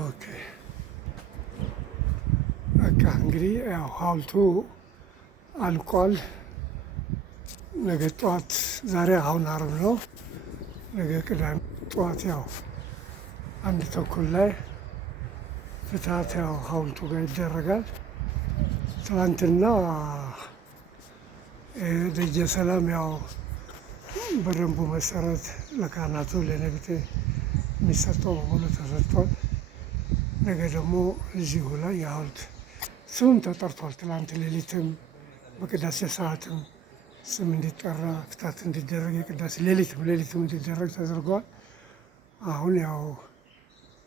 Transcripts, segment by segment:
ኦኬ በቃ እንግዲህ ያው ሐውልቱ አልቋል። ነገ ጠዋት ዛሬ አሁን ዓርብ ነው። ነገ ቅዳሜ ጠዋት ያው 1 ተኩል ላይ ፍትሐት ያው ሐውልቱ ጋር ይደረጋል። ትናንትና ደጀ ሰላም ያው በደንቡ መሰረት ለካህናቱ ለነቢጤ የሚሰጠው በሙሉ ተሰጥቷል። ነገ ደግሞ እዚሁ ላይ የሐውልት ስምም ተጠርቷል። ትላንት ሌሊትም በቅዳሴ ሰዓትም ስም እንዲጠራ ፍትሐት እንዲደረግ የቅዳሴ ሌሊትም እንዲደረግ ተደርጓል። አሁን ያው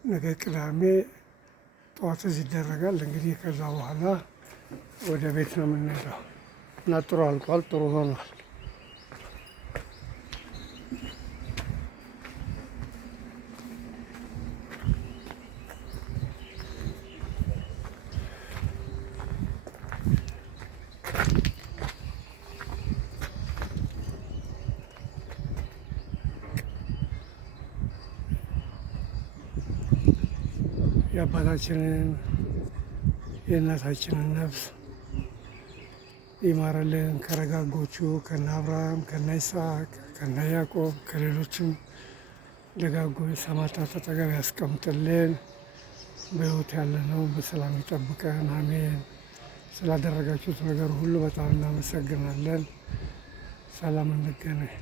ነገ ቅዳሜ ጠዋት እዚህ ይደረጋል። እንግዲህ ከዛ በኋላ ወደ ቤት ነው የምንሄደው እና ጥሩ አልቋል፣ ጥሩ ሆኗል። የአባታችንን የእናታችንን ነፍስ ይማረልን። ከረጋጎቹ ከነ አብርሃም ከነ ይስሐቅ ከነ ያዕቆብ ከሌሎችም ደጋጎች ሰማዕታት አጠገብ ያስቀምጥልን። በሕይወት ያለነው በሰላም ይጠብቀን። አሜን። ስላደረጋችሁት ነገር ሁሉ በጣም እናመሰግናለን። ሰላም እንገናኝ።